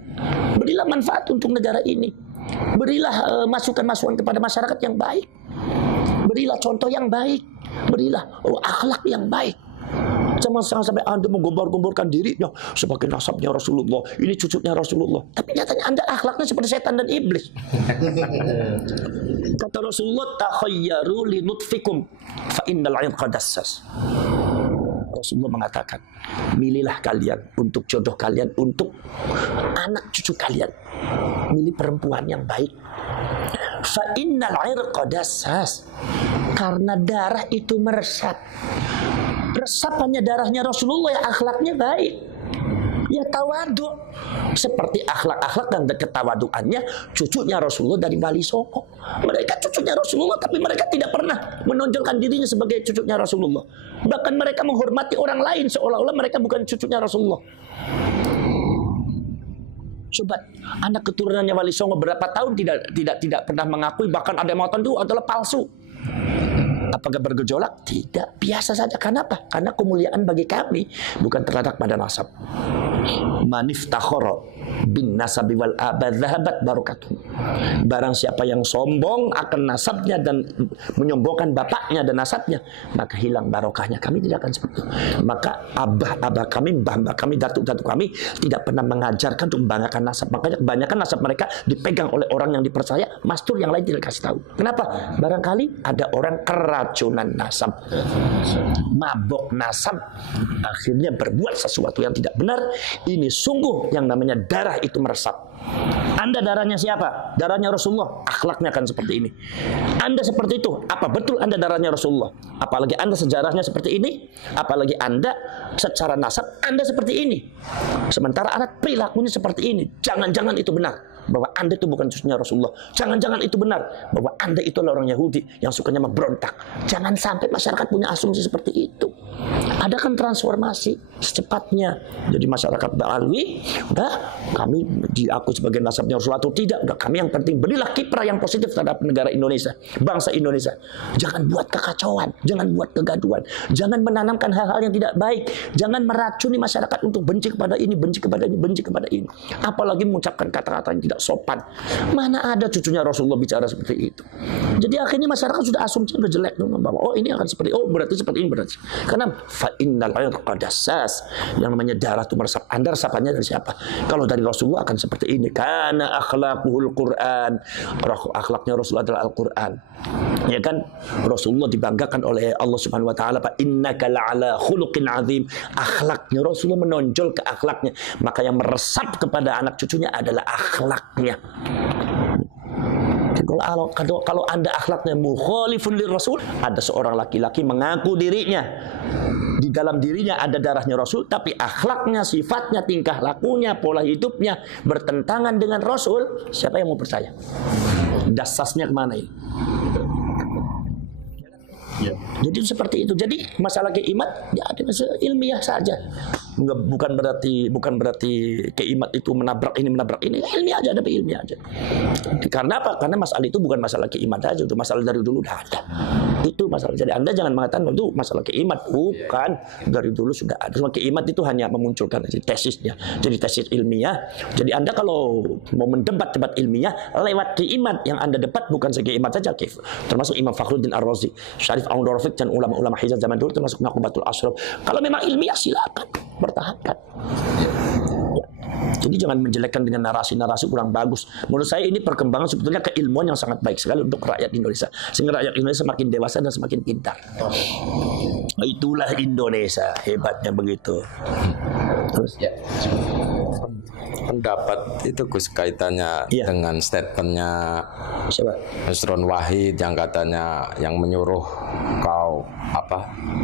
Berilah manfaat untuk negara ini. Berilah masukan-masukan kepada masyarakat yang baik. Berilah contoh yang baik. Berilah akhlak yang baik. Jangan sampai Anda menggombar-gomborkan dirinya sebagai nasabnya Rasulullah, ini cucunya Rasulullah. Tapi nyatanya Anda akhlaknya seperti setan dan iblis. Kata Rasulullah, takhayyaru li nutfikum fa innal 'irqa dassas. Rasulullah mengatakan, milihlah kalian untuk jodoh kalian, untuk anak cucu kalian. Milih perempuan yang baik. Fa innal 'irqa dassas. Karena darah itu meresap. Resapannya darahnya Rasulullah ya akhlaknya baik. Ya tawadu. Seperti akhlak-akhlak dan ketawaduannya cucunya Rasulullah dari Wali Songo. Mereka cucunya Rasulullah tapi mereka tidak pernah menonjolkan dirinya sebagai cucunya Rasulullah. Bahkan mereka menghormati orang lain seolah-olah mereka bukan cucunya Rasulullah. Coba anak keturunannya Wali Songo berapa tahun tidak pernah mengakui, bahkan ada yang mengatakan itu adalah palsu. Apakah bergejolak? Tidak, biasa saja. Kenapa? Karena kemuliaan bagi kami bukan terletak pada nasab. Maniftakhara bin nasabi wal abad dhahabat barakatuh. Barang siapa yang sombong akan nasabnya dan menyombongkan bapaknya dan nasabnya, maka hilang barokahnya. Kami tidak akan seperti itu. Maka abah kami, mbah kami, datuk kami tidak pernah mengajarkan untuk membanggakan nasab. Makanya kebanyakan nasab mereka dipegang oleh orang yang dipercaya, mastur yang lain tidak kasih tahu. Kenapa? Barangkali ada orang keracunan nasab, mabok nasab, akhirnya berbuat sesuatu yang tidak benar. Ini sungguh yang namanya darah itu meresap. Anda darahnya siapa? Darahnya Rasulullah. Akhlaknya akan seperti ini. Anda seperti itu. Apa betul Anda darahnya Rasulullah? Apalagi Anda sejarahnya seperti ini. Apalagi Anda secara nasab Anda seperti ini. Sementara anak perilakunya seperti ini. Jangan-jangan itu benar bahwa Anda itu bukan cucunya Rasulullah. Jangan-jangan itu benar bahwa Anda itu adalah orang Yahudi yang sukanya memberontak. Jangan sampai masyarakat punya asumsi seperti itu. Adakan transformasi secepatnya. Jadi masyarakat Ba'alwi, udah kami diakui sebagai nasabnya Rasulullah atau tidak, udah kami yang penting berilah kiprah yang positif terhadap negara Indonesia, bangsa Indonesia. Jangan buat kekacauan, jangan buat kegaduhan, jangan menanamkan hal-hal yang tidak baik, jangan meracuni masyarakat untuk benci kepada ini, benci kepada ini, benci kepada ini. Apalagi mengucapkan kata-kata yang tidak sopan. Mana ada cucunya Rasulullah bicara seperti itu. Jadi akhirnya masyarakat sudah asumsi udah jelek bahwa oh ini akan seperti berarti seperti ini berarti. Karena fa innal 'irqa dassas, yang namanya darah itu meresap. Anda resapannya dari siapa? Kalau dari Rasulullah akan seperti ini. Karena akhlaquhul Quran, akhlaknya Rasulullah adalah Al-Quran. Ya kan? Rasulullah dibanggakan oleh Allah Subhanahu wa taala, fa innaka la'ala khuluqin 'azim. Akhlaknya Rasulullah menonjol ke akhlaknya. Maka yang meresap kepada anak cucunya adalah akhlaknya. Kalau Anda akhlaknya mukhalifun lir Rasul, ada seorang laki-laki mengaku dirinya di dalam dirinya ada darahnya Rasul, tapi akhlaknya, sifatnya, tingkah lakunya, pola hidupnya bertentangan dengan Rasul, siapa yang mau percaya? Dasasnya kemana ini? Ya. Jadi seperti itu. Jadi masalah keimat ya ada ilmiah saja. Bukan berarti keimat itu menabrak ini. Ilmiah aja, ada ilmiah aja. Karena apa? Karena masalah itu bukan masalah keimat aja, itu masalah dari dulu udah ada. Itu masalah. Jadi Anda jangan mengatakan itu masalah keimat, bukan. Dari dulu sudah ada. Cuma keimat itu hanya memunculkan tesisnya. Jadi tesis ilmiah. Jadi Anda kalau mau mendebat ilmiah lewat keimat, yang Anda debat bukan sekeimat saja, termasuk Imam Fakhruddin Ar-Razi, Syarif Aun-Rafiq dan ulama-ulama Hijaz zaman dulu, termasuk Naqubatul Ashraf. Kalau memang ilmiah silakan, pertahankan. Ya. Jadi jangan menjelekkan dengan narasi-narasi kurang bagus. Menurut saya ini perkembangan sebetulnya keilmuan yang sangat baik sekali untuk rakyat Indonesia. Sehingga rakyat Indonesia semakin dewasa dan semakin pintar. Itulah Indonesia, hebatnya begitu. Terus ya. Pendapat itu Gus kaitannya dengan statementnya Nusron Wahid yang katanya yang menyuruh kau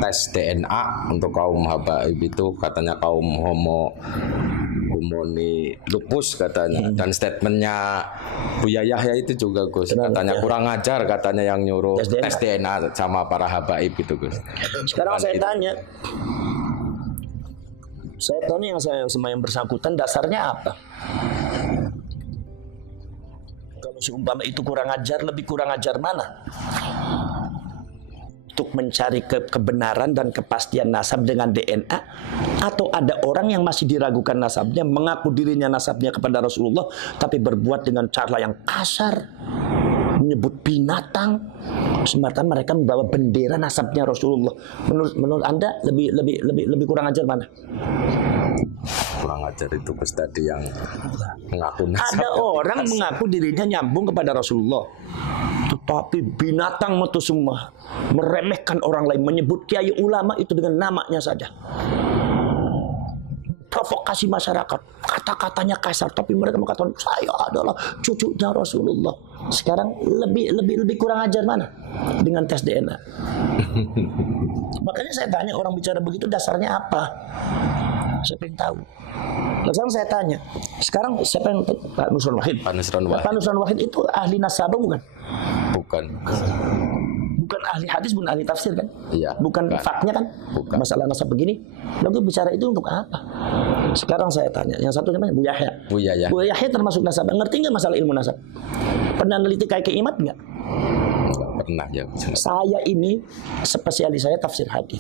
tes DNA untuk kaum habaib itu katanya kaum homoni lupus katanya, dan statementnya Buya Yahya itu juga Gus katanya kurang ajar katanya yang nyuruh tes DNA sama para habaib gitu Gus. Sekarang saya tanya yang bersangkutan dasarnya apa? Seumpama itu kurang ajar, lebih kurang ajar mana? Untuk mencari kebenaran dan kepastian nasab dengan DNA, atau ada orang yang masih diragukan nasabnya, mengaku dirinya nasabnya kepada Rasulullah tapi berbuat dengan cara yang kasar, menyebut binatang, semata mereka membawa bendera nasabnya Rasulullah. Menurut Anda lebih kurang ajar mana? Kurang ajar itu tadi yang mengaku nasab. Ada orang mengaku dirinya nyambung kepada Rasulullah, tetapi binatang itu semua, meremehkan orang lain, menyebut kiai ulama itu dengan namanya saja, provokasi masyarakat, kata-katanya kasar, tapi mereka mengatakan saya adalah cucunya Rasulullah. Sekarang lebih kurang ajar mana dengan tes DNA? Makanya saya tanya, orang bicara begitu dasarnya apa? Saya pengen tahu. Nah, sekarang saya tanya, sekarang siapa yang Pak Nusron Wahid? Pak Nusron Wahid. Pak Nusron Wahid itu ahli nasabah bukan? Bukan. Bukan ahli hadis, bukan ahli tafsir kan? Iya. Bukan faknya kan? Bukan. Masalah nasab begini. Lalu bicara itu untuk apa? Sekarang saya tanya, yang satu namanya Bu Yahya. Bu Yahya. Bu Yahya termasuk nasabah. Ngerti nggak masalah ilmu nasab? Pernah neliti kayak Imat nggak? Pernah ya. Saya ini spesialis saya tafsir hadis.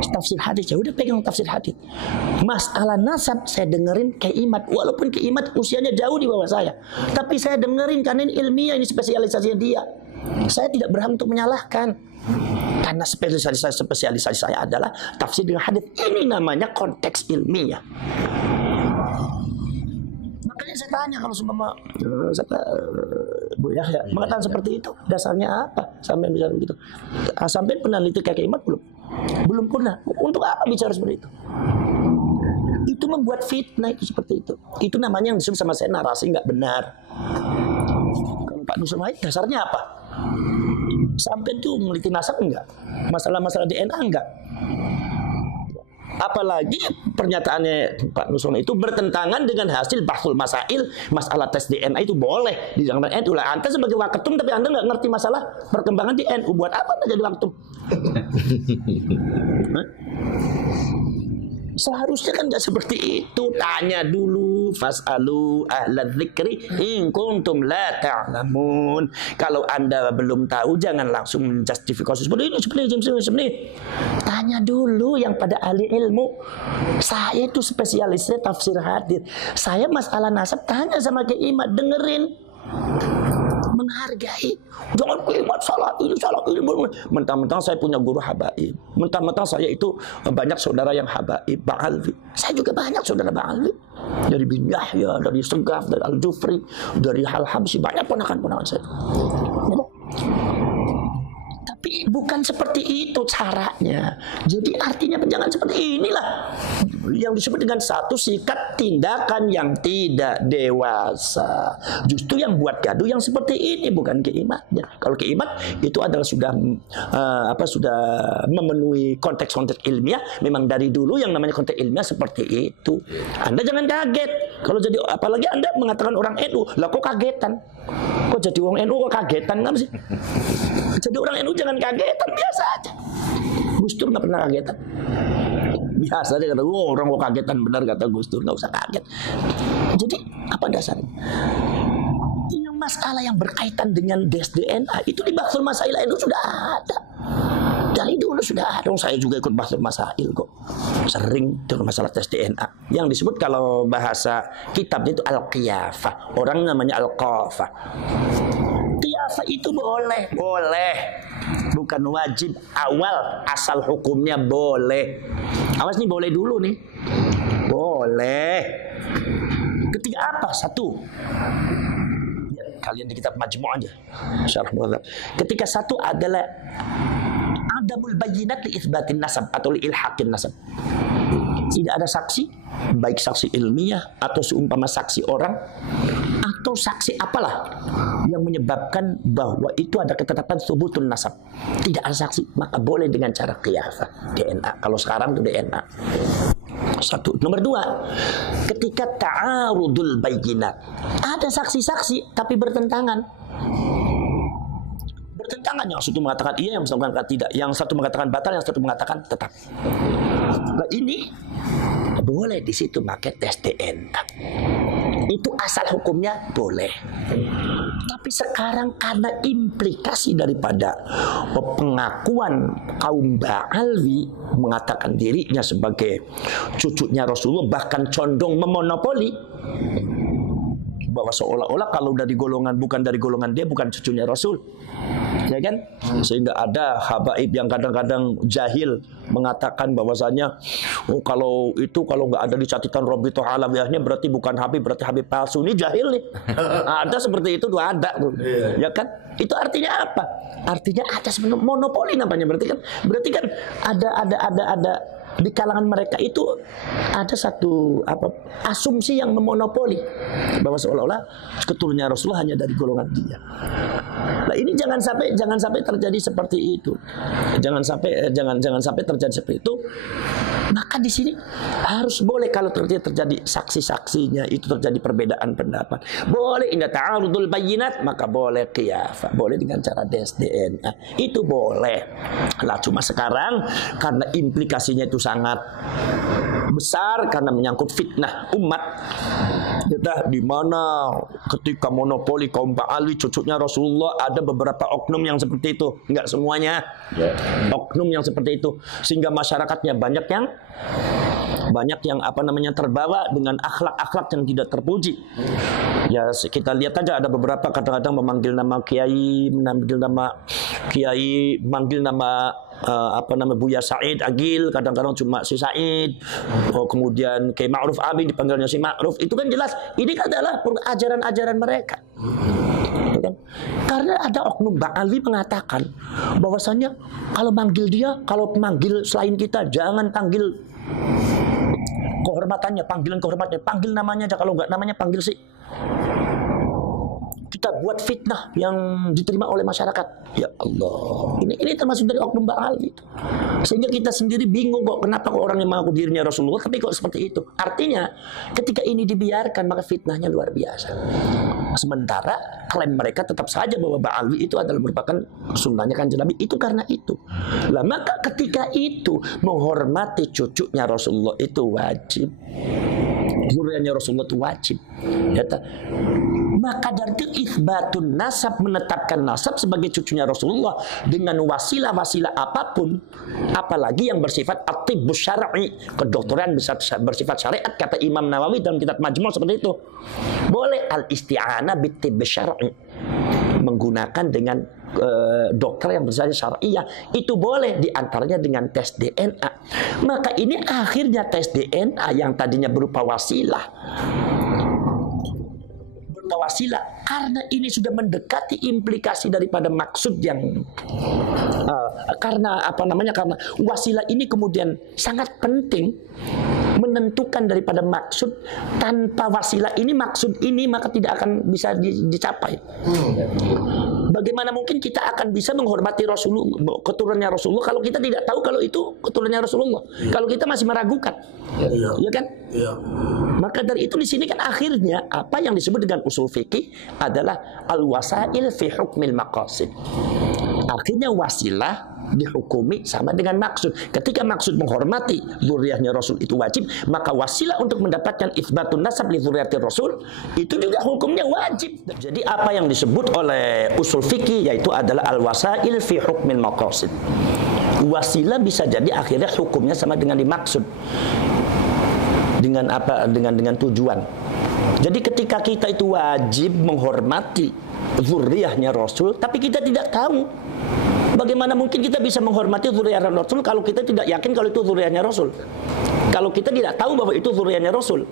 Tafsir hadis, ya udah pegang tafsir hadis. Masalah nasab saya dengerin Imat, walaupun Imat usianya jauh di bawah saya, tapi saya dengerin karena ini ilmiah, ini spesialisasinya dia. Saya tidak berhak untuk menyalahkan, karena spesialisasi saya adalah tafsir dengan hadis. Ini namanya konteks ilmiah. Makanya saya tanya, kalau seumpama Bu Yahya mengatakan seperti itu, dasarnya apa sampai bicara begitu? Sampai pernah neliti kayak Imat belum? Belum pernah. Untuk apa bicara seperti itu? Itu membuat fitnah, itu seperti itu. Itu namanya yang disebut sama saya narasi nggak benar. Kalau Pak Nusron Wahid dasarnya apa? Sampai itu meneliti nasab enggak? Masalah-masalah DNA enggak? Apalagi pernyataannya Pak Nusron itu bertentangan dengan hasil bahsul masail, masalah tes DNA itu boleh di zaman NU. Lah, Anda sebagai waketum tapi Anda nggak ngerti masalah perkembangan di NU, buat apa Anda jadi waketum? Seharusnya kan nggak seperti itu. Tanya dulu, fas'alu ahla dzikri in kuntum la ta'lamun. Kalau Anda belum tahu, jangan langsung menjustifikasi seperti ini. Tanya dulu yang pada ahli ilmu. Saya itu spesialisnya tafsir hadis. Saya masalah nasab tanya sama Kiai Imat, dengerin, menghargai. Jangan Imat salah ini. Mentang-mentang saya punya guru habaib, mentang-mentang saya itu banyak saudara yang habaib, Ba'alwi. Saya juga banyak saudara Ba'alwi, dari bin Yahya, dari Segaf, dari Al-Jufri, dari Al-Habsyi, banyak ponakan-ponakan saya. Tapi bukan seperti itu caranya. Jadi artinya jangan seperti inilah yang disebut dengan satu sikap tindakan yang tidak dewasa. Justru yang buat gaduh yang seperti ini, bukan Imatnya. Kalau Imat itu adalah sudah memenuhi konteks-konteks ilmiah. Memang dari dulu yang namanya konteks ilmiah seperti itu. Anda jangan kaget kalau jadi, apalagi Anda mengatakan orang NU, lah kok kagetan? Kok jadi orang NU kok kagetan kan sih? Jadi orang NU jangan kagetan, biasa aja. Gus Dur nggak pernah kagetan. Biasa aja kata, orang kok kagetan, benar kata Gus Dur, nggak usah kaget. Jadi apa dasarnya? Yang masalah yang berkaitan dengan tes DNA itu di bahsul masail NU sudah ada. Dari dulu sudah ada. Saya juga ikut bahsul masail kok. Sering dengan masalah tes DNA. Yang disebut kalau bahasa kitab itu al-qiyafah. Orang namanya al-qafah. Qiyafah itu boleh. Bukan wajib. Awal asal hukumnya boleh. Awas nih, boleh dulu nih. Boleh. Ketika apa? Satu. Ya, kalian di kitab Majmu' aja. Syarah Muhadzab. Ketika satu adalah adamul bayyinat li itsbatin nasab atau li ilhaqin nasab. Tidak ada saksi, baik saksi ilmiah atau seumpama saksi orang atau saksi apalah yang menyebabkan bahwa itu ada ketetapan subutun nasab. Tidak ada saksi, maka boleh dengan cara qiyafah, DNA. Kalau sekarang itu DNA. Satu. Nomor dua, ketika ta'arudul bayyinat, ada saksi-saksi tapi bertentangan. Yang satu mengatakan iya, yang satu mengatakan tidak, yang satu mengatakan batal, yang satu mengatakan tetap. Nah, ini boleh di situ pakai tes DNA. Itu asal hukumnya boleh. Tapi sekarang karena implikasi daripada pengakuan kaum Ba'alwi mengatakan dirinya sebagai cucunya Rasulullah, bahkan condong memonopoli bahwa seolah-olah kalau dari golongan bukan dari golongan dia bukan cucunya Rasul, ya kan? Sehingga ada habaib yang kadang-kadang jahil mengatakan bahwasanya kalau nggak ada di catatan Rabithah Alawiyahnya berarti bukan Habib, berarti Habib palsu. Ini jahil nih. Ada seperti itu, ada, ya kan? Itu artinya apa? Artinya ada monopoli namanya. Berarti kan ada di kalangan mereka itu ada satu asumsi yang memonopoli bahwa seolah-olah keturunannya Rasulullah hanya dari golongan dia. Nah, ini jangan sampai terjadi seperti itu. Jangan sampai terjadi seperti itu. Maka di sini harus boleh kalau terjadi saksi-saksinya itu terjadi perbedaan pendapat. Boleh inda ta'arudul bayyinat, maka boleh qiyafah. Boleh dengan cara tes DNA. Itu boleh. Lah cuma sekarang karena implikasinya itu sangat besar karena menyangkut fitnah umat. Kita di mana ketika monopoli kaum Ba'alwi cucunya Rasulullah ada beberapa oknum yang seperti itu, enggak semuanya. Oknum yang seperti itu sehingga masyarakatnya banyak yang terbawa dengan akhlak-akhlak yang tidak terpuji. Ya kita lihat aja ada beberapa kadang-kadang memanggil nama kiai, manggil nama Buya Said Agil, kadang-kadang cuma si Said. Kemudian Kiai Ma'ruf Amin dipanggilnya si Ma'ruf. Itu kan jelas ini adalah ajaran-ajaran mereka. Kan? Karena ada oknum Ba'alwi mengatakan bahwasannya kalau manggil selain kita jangan panggil kehormatannya, panggil namanya aja, kalau enggak namanya panggil si. Kita buat fitnah yang diterima oleh masyarakat. Ya Allah, ini termasuk dari oknum Ba'alwi itu. Sehingga kita sendiri bingung kenapa orang yang mengaku dirinya Rasulullah tapi kok seperti itu. Artinya ketika ini dibiarkan maka fitnahnya luar biasa. Sementara klaim mereka tetap saja bahwa Ba'alwi itu adalah merupakan sunnahnya Kanjeng Nabi. Itu karena itu. Lah maka ketika itu menghormati cucunya Rasulullah itu wajib. Zuriyahnya Rasulullah itu wajib. Maka dari itu itsbatun nasab, menetapkan nasab sebagai cucunya Rasulullah dengan wasilah-wasilah apapun, apalagi yang bersifat at-tibbus syar'i, kedokteran bersifat syariat, kata Imam Nawawi dalam kitab Majmu' seperti itu. Boleh al-isti'anah bit-tibbus syar'i, menggunakan dengan dokter yang bersifat syariah, itu boleh diantaranya dengan tes DNA. Maka ini akhirnya tes DNA yang tadinya berupa wasilah karena ini sudah mendekati implikasi daripada maksud yang karena wasilah ini kemudian sangat penting menentukan daripada maksud. Tanpa wasilah ini maksud ini maka tidak akan bisa dicapai. Bagaimana mungkin kita akan bisa menghormati Rasulullah, keturunannya Rasulullah, kalau kita tidak tahu kalau itu keturunannya Rasulullah, kalau kita masih meragukan, ya kan? Maka dari itu di sini kan akhirnya apa yang disebut dengan usul fikih adalah al-wasail fi hukmil maqasid. Akhirnya wasilah dihukumi sama dengan maksud. Ketika maksud menghormati zuriyahnya Rasul itu wajib, maka wasilah untuk mendapatkan itsbatun nasab li zuriyati Rasul itu juga hukumnya wajib. Jadi apa yang disebut oleh usul fikih yaitu adalah al-wasail fi hukmil maqasid. Wasilah bisa jadi akhirnya hukumnya sama dengan dimaksud. Dengan apa? Dengan tujuan. Jadi ketika kita itu wajib menghormati zuriyahnya Rasul, tapi kita tidak tahu, bagaimana mungkin kita bisa menghormati zuriyahnya Rasul kalau kita tidak yakin kalau itu zuriyahnya Rasul? Kalau kita tidak tahu bahwa itu zuriyahnya Rasul,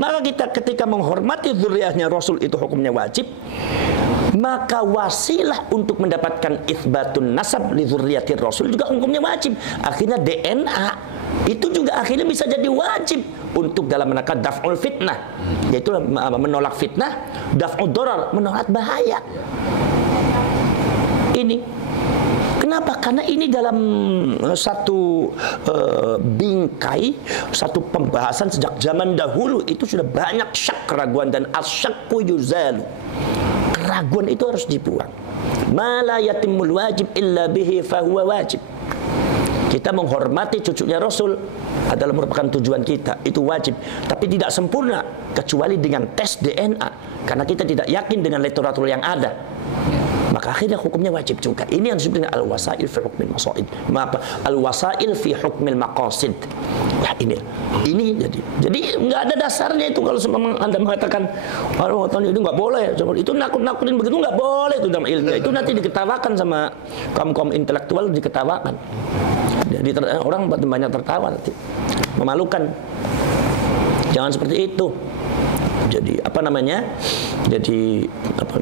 maka kita ketika menghormati zuriyahnya Rasul itu hukumnya wajib. Maka wasilah untuk mendapatkan itsbatun nasab li zurriyatir Rasul juga hukumnya wajib. Akhirnya DNA itu juga akhirnya bisa jadi wajib untuk dalam rangka daf'ul fitnah, yaitu menolak fitnah, daf'ud darar, menolak bahaya. Ini kenapa? Karena ini dalam satu bingkai, satu pembahasan sejak zaman dahulu itu sudah banyak syak, keraguan, dan asyakku yuzalu. Keraguan itu harus dibuang. Ma la yatimul wajib illa bihi fahuwa wajib. Kita menghormati cucunya Rasul adalah merupakan tujuan kita, itu wajib. Tapi tidak sempurna kecuali dengan tes DNA, karena kita tidak yakin dengan literatur yang ada. Maka akhirnya hukumnya wajib juga. Ini yang disebut dengan al-wasail fi hukmil maqasid. Al-wasail fi hukmil maqasid. Ya ini jadi nggak ada dasarnya itu kalau Anda mengatakan itu nggak boleh, itu nakut-nakutin begitu nggak boleh itu dalam ilmu. Itu nanti diketawakan sama kaum intelektual, diketawakan. Jadi orang banyak tertawa nanti. Memalukan. Jangan seperti itu. Jadi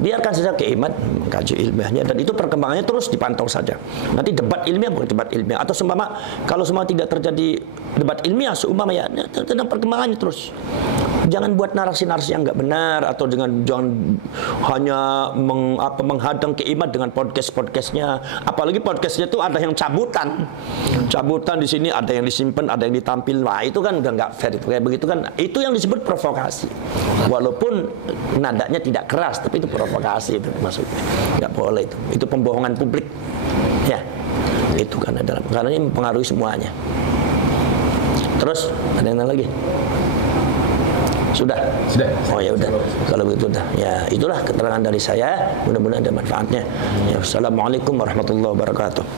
biarkan saja Kiaimat mengkaji ilmiahnya, dan itu perkembangannya terus dipantau saja. Nanti debat ilmiah bukan debat ilmiah, atau seumpama kalau semua tidak terjadi debat ilmiah, seumpama ya tentang perkembangannya terus. Jangan buat narasi-narasi yang nggak benar, atau jangan hanya menghadang Kiaimat dengan podcastnya. Apalagi podcastnya itu ada yang cabutan di sini, ada yang disimpan, ada yang ditampil. Nah itu kan udah nggak fair, itu kayak begitu kan. Itu yang disebut provokasi. Walaupun nadanya tidak keras, tapi itu provokasi, itu maksudnya. Nggak boleh itu. Itu pembohongan publik. Ya, itu karena ini mempengaruhi semuanya. Terus ada yang lain lagi? Sudah. Oh ya udah. Kalau begitu udah. Ya itulah keterangan dari saya. Mudah-mudahan ada manfaatnya. Ya, assalamualaikum warahmatullahi wabarakatuh.